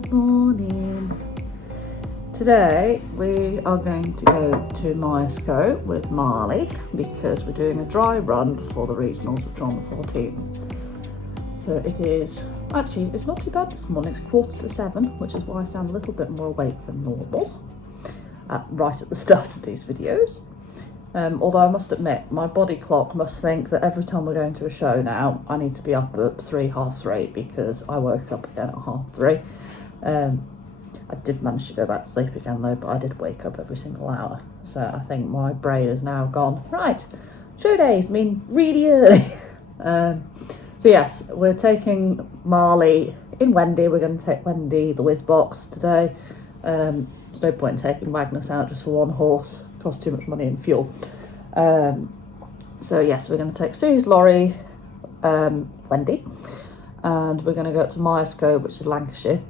Good morning. Today we are going to go to Myerscough with Marley because we're doing a dry run before the regionals, which are on the 14th. So it is, actually it's not too bad this morning, it's 7:15, which is why I sound a little bit more awake than normal right at the start of these videos. Although I must admit, my body clock must think that every time we're going to a show now, I need to be up at 3:30 because I woke up again at 3:30. I did manage to go back to sleep again though, but I did wake up every single hour. So I think my brain has now gone, right, show days mean really early. So yes, we're taking Marley in Wendy. We're going to take Wendy the whiz box today. There's no point in taking Magnus out just for one horse. It costs too much money in fuel. So yes, we're going to take Sue's lorry, Wendy, and we're going to go up to Myerscough, which is Lancashire.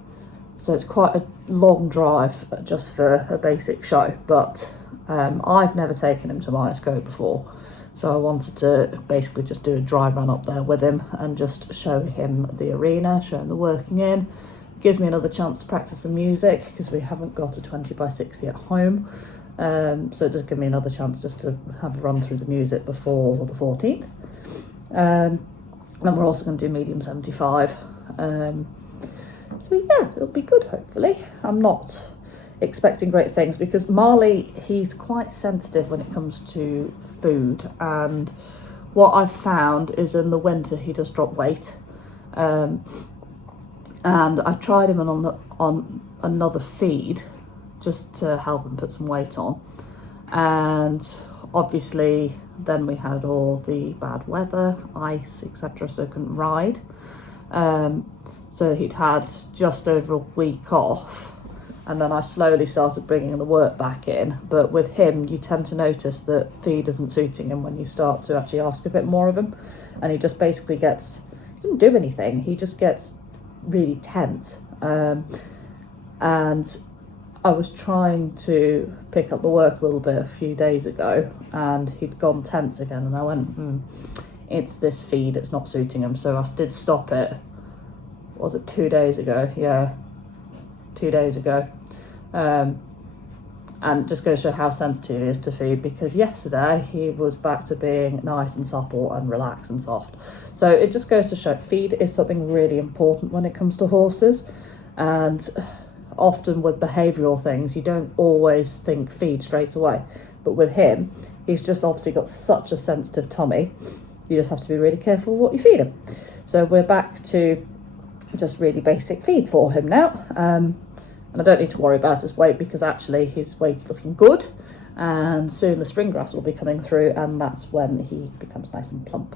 So it's quite a long drive just for a basic show, but I've never taken him to Myerscough before. So I wanted to basically just do a dry run up there with him and just show him the arena, show him the working in. Gives me another chance to practice the music because we haven't got a 20x60 at home. So it does give me another chance just to have a run through the music before the 14th. And we're also going to do medium 75. So yeah, it'll be good, hopefully. I'm not expecting great things because Marley, he's quite sensitive when it comes to food. And what I've found is in the winter, he does drop weight. And I tried him on another feed just to help him put some weight on. And obviously then we had all the bad weather, ice, etc. so couldn't ride. So he'd had just over a week off, and then I slowly started bringing the work back in. But with him, you tend to notice that feed isn't suiting him when you start to actually ask a bit more of him. And he just basically he doesn't do anything, he just gets really tense. And I was trying to pick up the work a little bit a few days ago, and he'd gone tense again, and I went, it's this feed, it's not suiting him. So I did stop it. Was it 2 days ago? Yeah, 2 days ago. And just goes to show how sensitive he is to feed, because yesterday he was back to being nice and supple and relaxed and soft. So it just goes to show feed is something really important when it comes to horses. And often with behavioural things, you don't always think feed straight away. But with him, he's just obviously got such a sensitive tummy. You just have to be really careful what you feed him. So we're back to just really basic feed for him now. And I don't need to worry about his weight because actually his weight's looking good. And soon the spring grass will be coming through, and that's when he becomes nice and plump.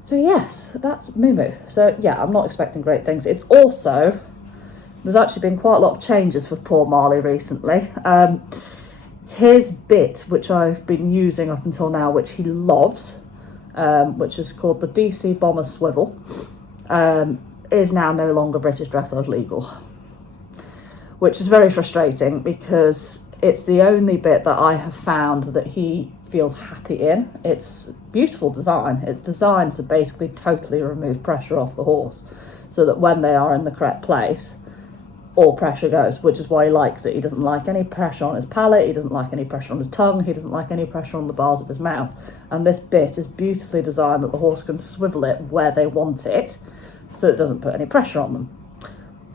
So yes, that's Moo. So yeah, I'm not expecting great things. It's also, there's actually been quite a lot of changes for poor Marley recently. His bit, which I've been using up until now, which he loves, which is called the DC Bomber Swivel, is now no longer British dressage legal, which is very frustrating because it's the only bit that I have found that he feels happy in. It's beautiful design. It's designed to basically totally remove pressure off the horse so that when they are in the correct place, all pressure goes, which is why he likes it. He doesn't like any pressure on his palate, he doesn't like any pressure on his tongue, he doesn't like any pressure on the bars of his mouth. And this bit is beautifully designed that the horse can swivel it where they want it, so it doesn't put any pressure on them.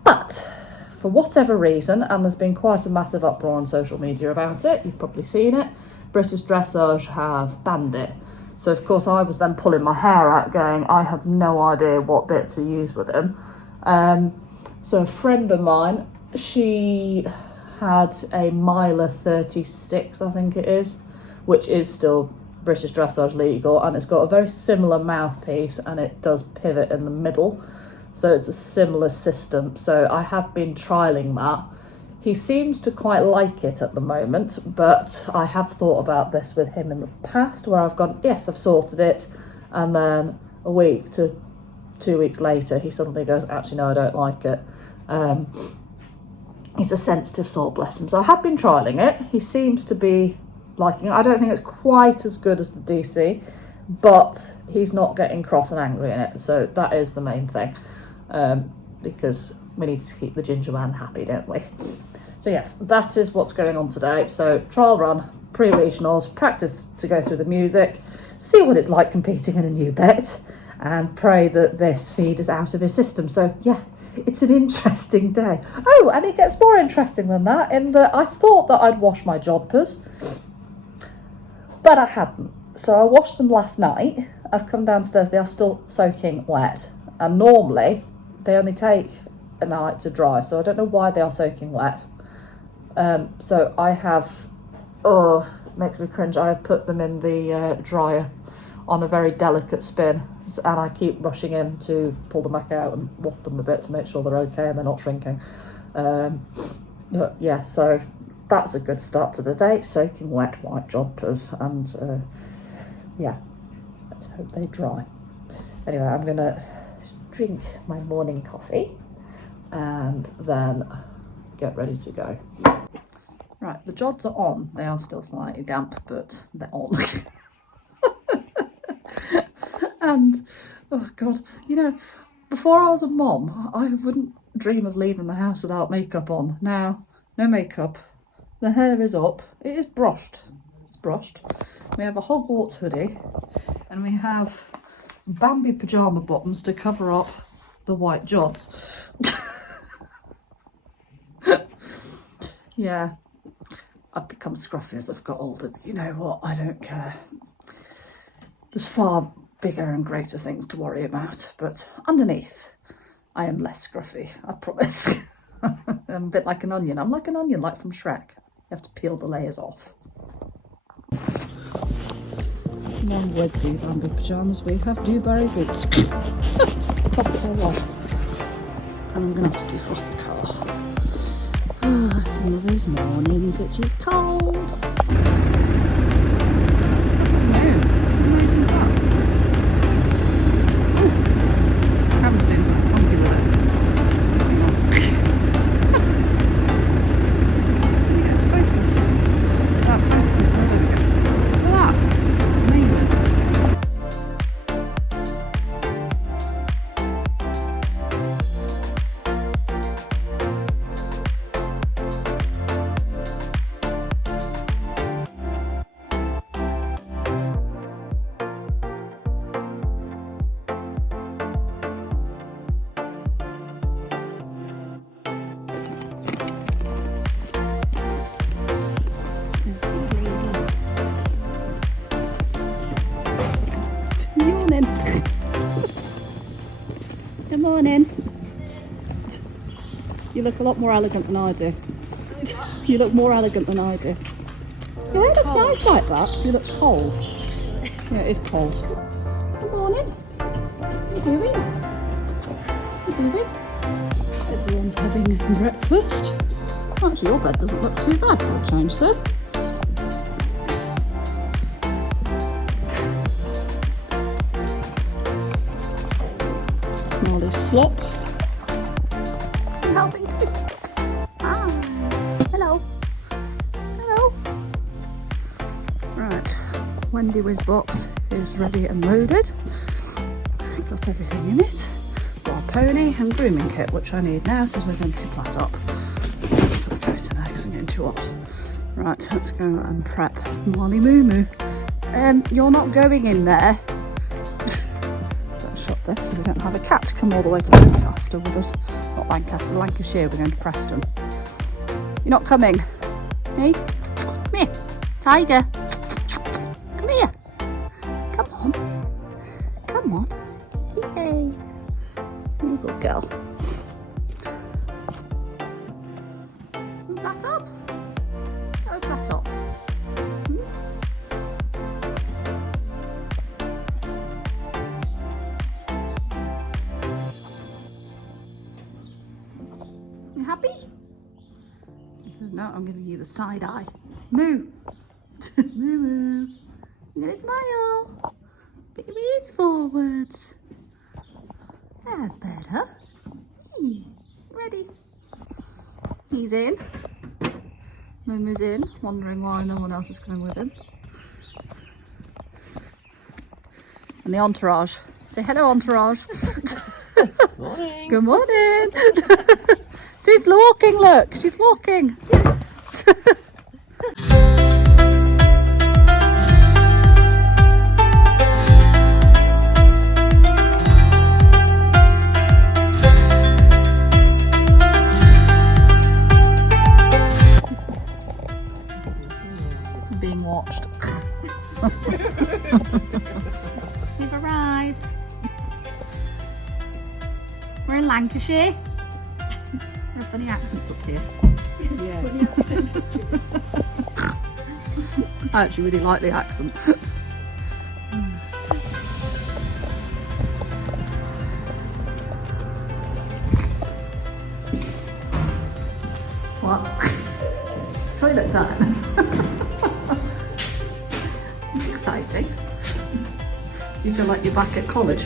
But for whatever reason, and there's been quite a massive uproar on social media about it, you've probably seen it, British Dressage have banned it. So of course I was then pulling my hair out going, I have no idea what bit to use with him. So a friend of mine, she had a Miler 36, I think it is, which is still British Dressage legal, and it's got a very similar mouthpiece and it does pivot in the middle. So it's a similar system. So I have been trialling that. He seems to quite like it at the moment, but I have thought about this with him in the past where I've gone, yes, I've sorted it. And then a week to 2 weeks later, he suddenly goes, actually, no, I don't like it. He's a sensitive sort, bless him. So I have been trialling it. He seems to be liking it. I don't think it's quite as good as the DC, but he's not getting cross and angry in it. So that is the main thing. Because we need to keep the ginger man happy, don't we? So yes, that is what's going on today. So trial run, pre-regionals, practice to go through the music, see what it's like competing in a new bet, and pray that this feed is out of his system. So yeah, it's an interesting day. Oh, and it gets more interesting than that in that I thought that I'd wash my jodhpurs, but I hadn't. So I washed them last night. I've come downstairs, they are still soaking wet. And normally they only take a night to dry. So I don't know why they are soaking wet. So I have, oh, it makes me cringe. I have put them in the dryer on a very delicate spin. And I keep rushing in to pull them back out and wash them a bit to make sure they're okay and they're not shrinking. But yeah, so that's a good start to the day. Soaking wet white jodhpurs, and yeah, let's hope they dry. Anyway, I'm gonna drink my morning coffee and then get ready to go. Right, the jods are on. They are still slightly damp, but they're on. And, oh God, you know, before I was a mom, I wouldn't dream of leaving the house without makeup on. Now, no makeup. The hair is up. It is brushed. It's brushed. We have a Hogwarts hoodie, and we have Bambi pyjama bottoms to cover up the white jods. Yeah, I've become scruffy as I've got older, but you know what? I don't care. There's far bigger and greater things to worry about, but underneath I am less scruffy, I promise. I'm a bit like an onion. I'm like an onion, like from Shrek. You have to peel the layers off. One with the Bambi pyjamas, we have dewberry boots. Top it all off. And I'm going to have to defrost the car. Ah, it's one of those mornings which is cold. Good morning. You look a lot more elegant than I do. You look more elegant than I do. Yeah, it looks nice like that. You look cold. Yeah, it is cold. Good morning. What are you doing? What are you doing? Everyone's having breakfast. Actually, your bed doesn't look too bad for a change, sir. Molly's slop. I'm helping too. Hi. Hello. Hello. Right, Wendy Whiz box is ready and loaded. Got everything in it. Got a pony and grooming kit, which I need now because we're going to plait up. I've got to go to there because I'm getting too hot. Right, let's go and prep Molly Moo Moo. You're not going in there. Shut this so we don't have a cat come all the way to Lancaster with us. Not Lancaster, Lancashire, we're going to Preston. You're not coming. Hey? Come here. Tiger. Come here. Come on. Come on. Yay. You're a good girl. Move that up. Move that up. You happy? He says, no, I'm giving you the side eye. Moo. Moo moo. I'm going to smile. Put your ears forwards. That's better. Hey, ready? He's in. Moo Moo's in, wondering why no one else is coming with him. And the entourage. Say hello, entourage. Morning. Good morning. Sue's walking, look, she's walking. Being watched. We've arrived. We're in Lancashire. There are funny accents up here. Yeah. Funny accent. I actually really like the accent. What? Toilet time. It's exciting. So you feel like you're back at college.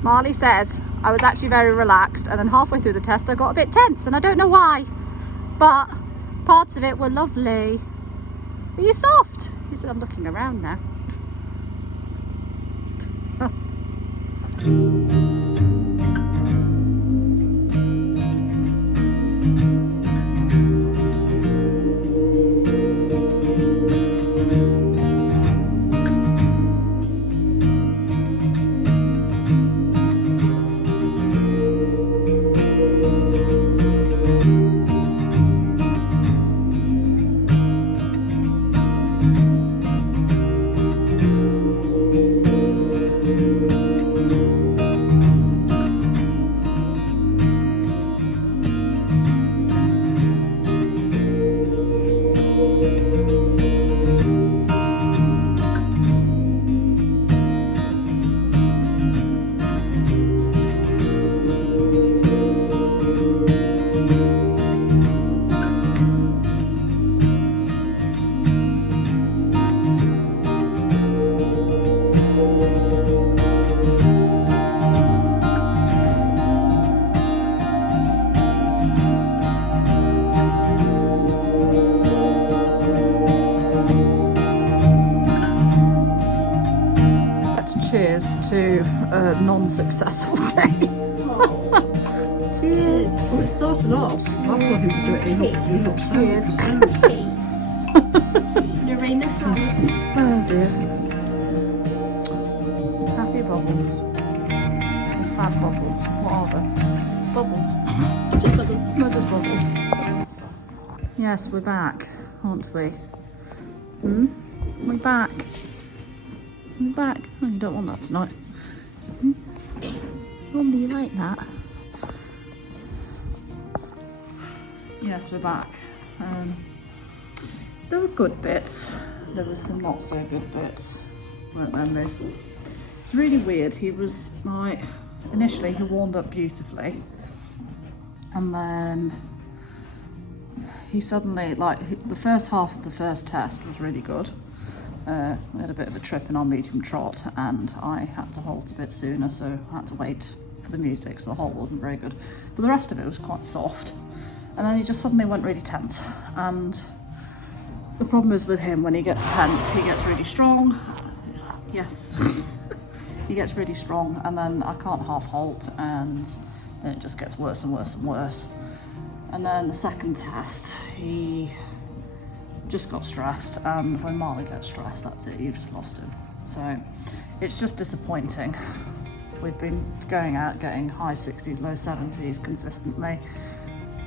Marley says I was actually very relaxed, and then halfway through the test I got a bit tense, and I don't know why, but parts of it were lovely. Are you soft? He said I'm looking around now. a non-successful day. Cheers. Well, it started off. I thought he would do it. He looked so Cheers. Lorena flowers. Oh dear. Happy bubbles. Or sad bubbles. What are they? Bubbles. Just bubbles. No, just bubbles. Yes, we're back, aren't we? We're back. We're back. Oh, you don't want that tonight. Oh, do you like that? Yes, we're back. There were good bits. There were some not so good bits, weren't there, Moo? It's really weird. He was like, initially he warmed up beautifully, and then he suddenly, like, the first half of the first test was really good. We had a bit of a trip in our medium trot, and I had to halt a bit sooner, so I had to wait for the music, so the halt wasn't very good. But the rest of it was quite soft. And then he just suddenly went really tense. And the problem is with him, when he gets tense, he gets really strong. Yes. He gets really strong, and then I can't half halt, and then it just gets worse and worse and worse. And then the second test, he just got stressed, and when Marley gets stressed, that's it, you just lost him. So it's just disappointing. We've been going out getting high 60s, low 70s consistently.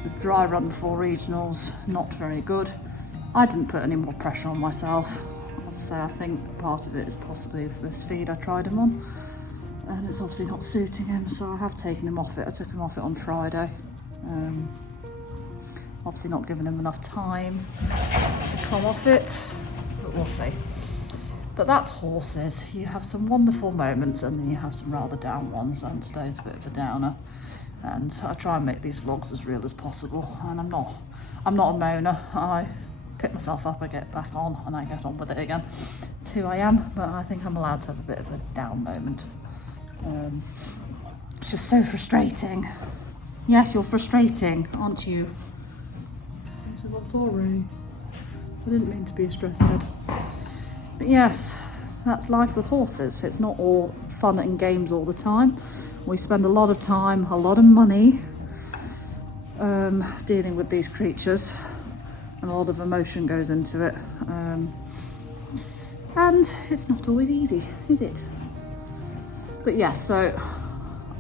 The dry run before regionals, not very good. I didn't put any more pressure on myself. As I say, I think part of it is possibly this feed I tried him on, and it's obviously not suiting him, so I have taken him off it. I took him off it on Friday. Obviously not giving him enough time to come off it, but we'll see. But that's horses. You have some wonderful moments, and then you have some rather down ones, and today's a bit of a downer. And I try and make these vlogs as real as possible, and I'm not a moaner. I pick myself up, I get back on, and I get on with it again. It's who I am, but I think I'm allowed to have a bit of a down moment. It's just so frustrating. Yes, you're frustrating, aren't you? She says, I'm sorry. I didn't mean to be a stress head. But yes, that's life with horses. It's not all fun and games all the time. We spend a lot of time, a lot of money dealing with these creatures, and a lot of emotion goes into it. And it's not always easy, is it? But yes, so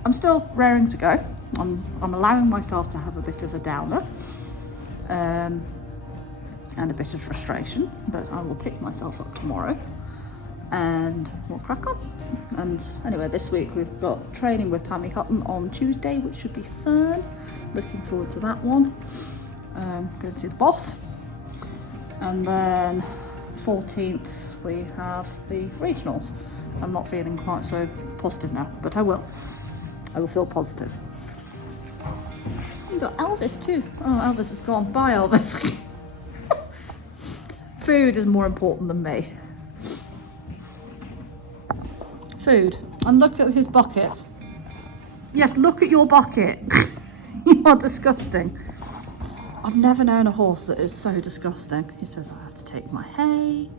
I'm still raring to go. I'm allowing myself to have a bit of a downer and a bit of frustration, but I will pick myself up tomorrow and we'll crack on. And anyway, this week we've got training with Pammy Hutton on Tuesday, which should be fun. Looking forward to that one. Going to see the boss. And then 14th we have the regionals. I'm not feeling quite so positive now, but I will. I will feel positive. We've got Elvis too. Oh, Elvis has gone. Bye, Elvis. Food is more important than me. Food. And look at his bucket. Yes, look at your bucket. You are disgusting. I've never known a horse that is so disgusting. He says I have to take my hay,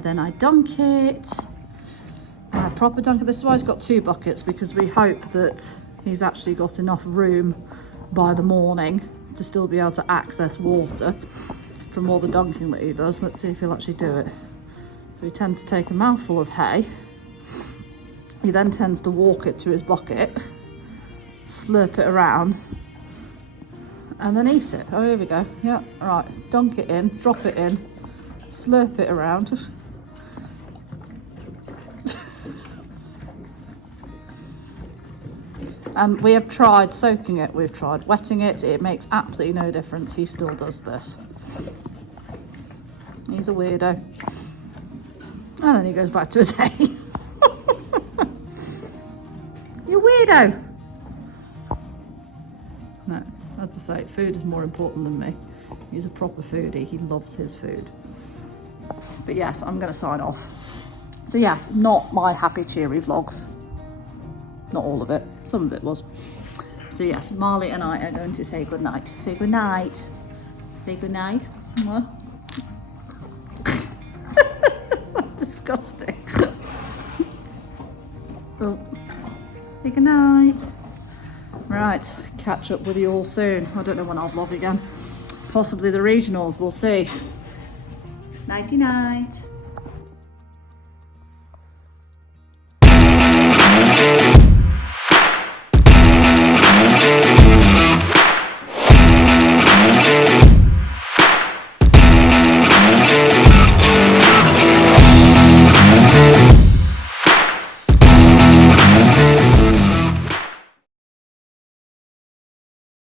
then I dunk it. I proper dunk it. This is why he's got two buckets, because we hope that he's actually got enough room by the morning to still be able to access water from all the dunking that he does. Let's see if he'll actually do it. So he tends to take a mouthful of hay. He then tends to walk it to his bucket, slurp it around, and then eat it. Oh, here we go. Yeah, right. Dunk it in, drop it in, slurp it around. And we have tried soaking it, we've tried wetting it. It makes absolutely no difference. He still does this. He's a weirdo. And then he goes back to his hay. You weirdo. No, as I say, food is more important than me. He's a proper foodie. He loves his food. But yes, I'm going to sign off. So yes, not my happy, cheery vlogs. Not all of it. Some of it was. So yes, Marley and I are going to say goodnight. Say goodnight. Say goodnight. That's disgusting. Oh. Say goodnight. Right, catch up with you all soon. I don't know when I'll vlog again. Possibly the regionals, we'll see. Nighty night.